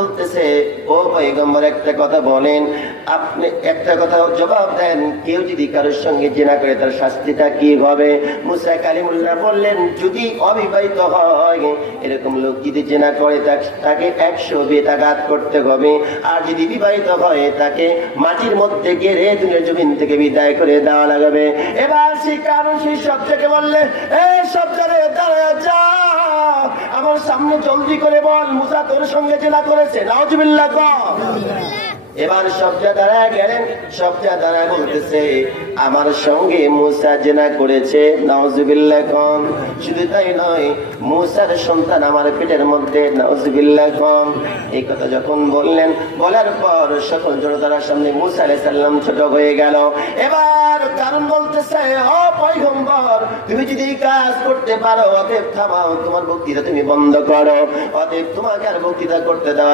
বলতেছে, ও পয়গম্বর একটা কথা বলেন, আপনি একটা কথা জবাব দেন, কেউ যদি কারোর সঙ্গে জিনা করে তার শাস্তিটা কি হবে? মুসা কালিমুল্লাহ বললেন, যদি অবিবাহিত হয় এরকম লোক যদি জিনা করে তাকে 100 বেতাঘাত করতে হবে, আর যদি বিবাহিত হয় তাকে মাটির মধ্যে গেড়ে দুনিয়ার জমিন থেকে বিদায় করে দেওয়া লাগবে। এবার সেই কারণ সেই সব থেকে বললেন, এই সব জায়গায় দাঁড়ায় যা, আমার সামনে জলদি করে বল মুসা তোর সঙ্গে জিনা করেছে। নাউজুবিল্লাহ কও। এবার সবজা দাঁড়ায় গেলেন, সবজা দাঁড়ায় বলতেছে, আমার সঙ্গে মুসা জিনা করেছে। নাউজুবিল্লাহ কন। শুধু তাই নয়, মুসার সন্তান আমার পেটের মধ্যে। নাউজুবিল্লাহ কন। এই কথা যখন বললেন, বলার পর সকল জনতার সামনে মুসা আলাইহিস সালাম ছোট হয়ে গেল। এবার কারণ বলতেছে, ও পয়গম্বর, তুমি যদি এই কাজ করতে পারো, অতএব থামাও, তোমার বক্তৃতা তুমি বন্ধ করো, অতএব তোমাকে আর বক্তৃতা করতে দেওয়া